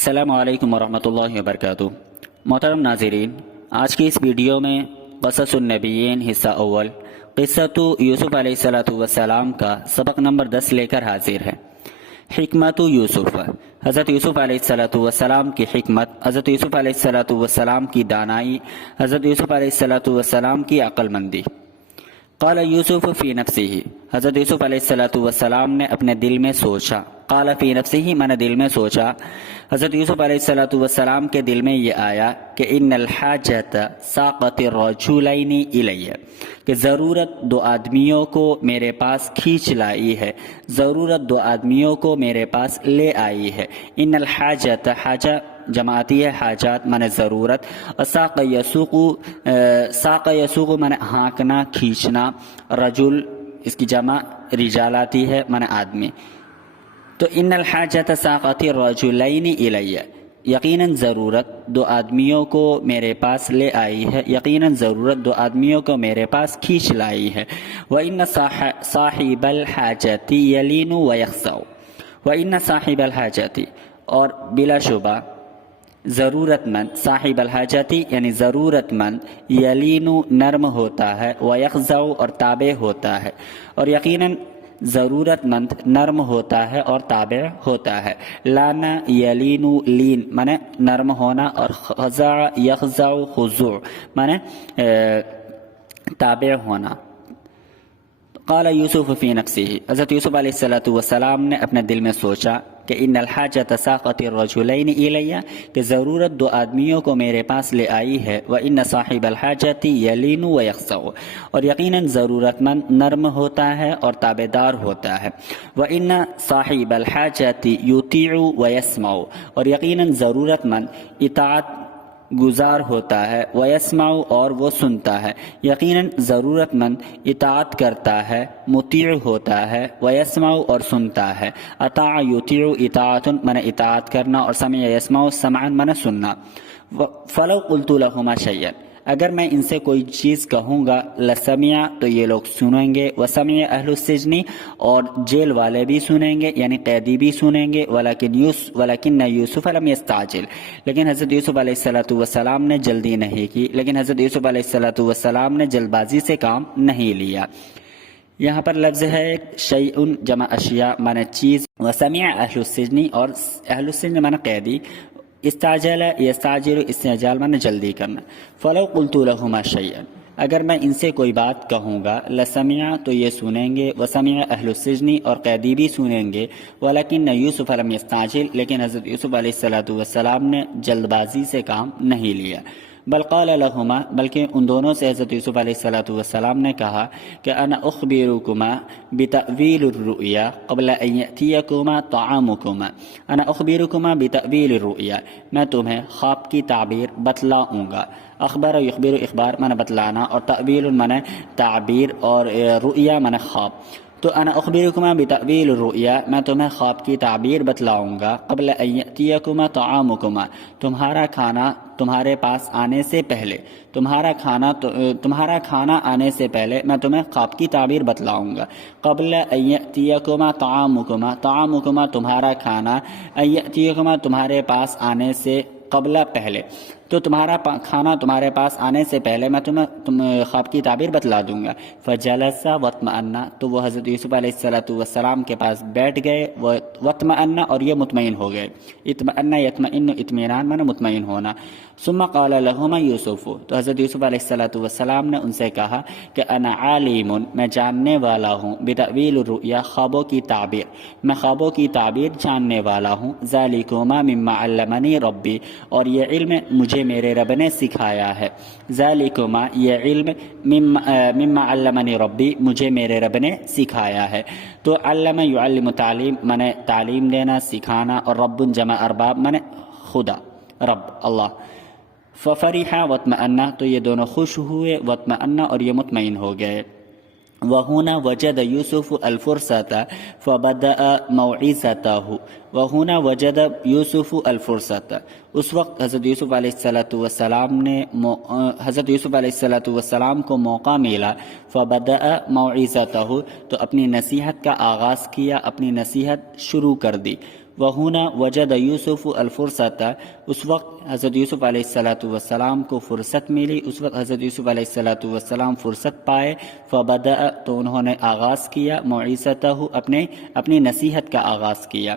السلام علیکم ورحمۃ اللہ وبرکاتہ۔ محترم ناظرین، آج کی اس ویڈیو میں قصص النبیین حصہ اول قصۃ یوسف علیہ السلام کا سبق نمبر 10 لے کر حاضر ہے۔ حکمت یوسف، حضرت یوسف علیہ السلام کی حکمت، حضرت یوسف علیہ السلام کی دانائی، حضرت یوسف علیہ السلام کی عقل مندی۔ قال یوسف فی نفسہ، حضرت یوسف علیہ السلام نے اپنے دل میں سوچا۔ قال فی نفسہ میں نے دل میں سوچا۔ حضرت یوسف علیہ السلام کے دل میں یہ آیا کہ ان الحاجت ساقت الرجلین الی، کہ ضرورت دو آدمیوں کو میرے پاس کھینچ لائی ہے، ضرورت دو آدمیوں کو میرے پاس لے آئی ہے۔ ان الحاجت، حاجہ جماعتی ہے، حاجات مانے ضرورت، اور ساق یسوق مانے ہانکنا، کھینچنا، رجل اس کی جمع رجال آتی ہے مانے آدمی۔ تو ان الحاجت ساقت الرجلین الی، یقیناً ضرورت دو آدمیوں کو میرے پاس لے آئی ہے، یقیناً ضرورت دو آدمیوں کو میرے پاس کھینچ لائی ہے۔ وَإِنَّ صَاحِبَ الْحَاجَةِ يَلِينُ وَيَخْزَعُ، وَإِنَّ صَاحِبَ الْحَاجَةِ، اور بلا شبہ ضرورت مند، صاحب الحاجتی یعنی ضرورت مند، یلینو نرم ہوتا ہے، ویخضع اور تابع ہوتا ہے، اور یقیناً ضرورت مند نرم ہوتا ہے اور تابع ہوتا ہے۔ لانا یلینو لین مانے نرم ہونا، اور خضع یخضع خضوع مانے تابع ہونا۔ قال یوسف فی نفسہ، حضرت یوسف علیہ السلام نے اپنے دل میں سوچا کہ ان الحاجت ساقت الرجلین الی، کہ ضرورت دو آدمیوں کو میرے پاس لے آئی ہے۔ وان صاحب الحاجت یلین ویخضع، اور یقیناً ضرورت مند نرم ہوتا ہے اور تابع دار ہوتا ہے۔ وان صاحب الحاجت یطیع ویسمع، اور یقیناً ضرورت مند اطاعت گزار ہوتا ہے، ویسمع اور وہ سنتا ہے، یقیناً ضرورت مند اطاعت کرتا ہے، مطیع ہوتا ہے، ویسمع اور سنتا ہے۔ اطاع یطیع اطاعت من اطاعت کرنا، اور سمع یسمع سمعا من سننا۔ فلو قلت لہما شیئا، اگر میں ان سے کوئی چیز کہوں گا، لسمع تو یہ لوگ سنیں گے، وسمع اہل السجن اور جیل والے بھی سنیں گے یعنی قیدی بھی سنیں گے، ولیکن یوسف لم یستعجل، لیکن حضرت یوسف علیہ السلام نے جلدی نہیں کی، لیکن حضرت یوسف علیہ السلام نے جلد بازی سے کام نہیں لیا۔ یہاں پر لفظ ہے شیء جمع اشیاء مانے چیز، وسمع اہل السجن اور اہل السجن مانے قیدی، استعجل یستعجل استعجال مانے جلدی کرنا۔ فلو قلت لہما شیئا، اگر میں ان سے کوئی بات کہوں گا، لسمع تو یہ سنیں گے، وسمع اہل السجن اور قیدی بھی سنیں گے، ولیکن یوسف لم یستعجل، لیکن حضرت یوسف علیہ السلام نے جلد بازی سے کام نہیں لیا۔ بل قال لہما، بلکہ ان دونوں سے حضرت یوسف علیہ السلام نے کہا کہ انا اخبرکما بتأویل الرؤیا قبل ان یأتیکما طعامکما، انا اخبرکما بتأویل الرؤیا، میں تمہیں خواب کی تعبیر بتلاؤں گا۔ اخبر و یخبر اخبار مانے بتلانا، اور تأویل مانے تعبیر، اور رؤیا مانے خواب۔ تو انا اخبرکما بتأویل الرؤیا، میں تمہیں خواب کی تعبیر بتلاؤں گا، قبل ان یأتیکما طعامکما، تمہارا کھانا تمہارے پاس آنے سے پہلے، تمہارا کھانا آنے سے پہلے میں تمہیں خواب کی تعبیر بتلاؤں گا۔ قبل ان یأتیکما طعامکما، طعامکما تمہارا کھانا، ان یأتیکما تمہارے پاس آنے سے قبل پہلے، تو تمہارا کھانا تمہارے پاس آنے سے پہلے میں تمہیں خواب کی تعبیر بتلا دوں گا۔ فجلس واطمأن، تو وہ حضرت یوسف علیہ السلام کے پاس بیٹھ گئے، واطمأن اور یہ مطمئن ہو گئے۔ اطمأن یطمئن اطمینان مانے مطمئن ہونا۔ ثم قال لہما یوسف، تو حضرت یوسف علیہ السلام نے ان سے کہا کہ انا عالم، میں جاننے والا ہوں، بتأویل الرؤیا خوابوں کی تعبیر، میں خوابوں کی تعبیر جاننے والا ہوں، ذالکما مما علمنی ربی، اور یہ علم مجھے میرے رب نے سکھایا ہے۔ ذالکما یہ علم مما علمنی ربی، مجھے میرے رب نے سکھایا ہے۔ تو علم یعلم تعلیم مانے تعلیم دینا، سکھانا، اور رب جمع ارباب مانے خدا، رب اللہ۔ ففرح واطمأن، تو یہ دونوں خوش ہوئے، واطمأن اور یہ مطمئن ہو گئے۔ وَهُنَا وَجَدَ يُوسُفُ الْفُرْصَةَ فَبَدَأَ مَوْعِظَتَهُ، وَهُنَا وَجَدَ يُوسُفُ الْفُرْصَةَ، اس وقت حضرت یوسف علیہ السلام کو موقع ملا، فَبَدَأَ مَوْعِظَتَهُ، تو اپنی نصیحت کا آغاز کیا، اپنی نصیحت شروع کر دی۔ وہنا وجد یوسف الفرصت، اس وقت حضرت یوسف علیہ السلام کو فرصت ملی، اس وقت حضرت یوسف علیہ السلام فرصت پائے، فبدأ تو انہوں نے آغاز کیا، معیستہ اپنی نصیحت کا آغاز کیا۔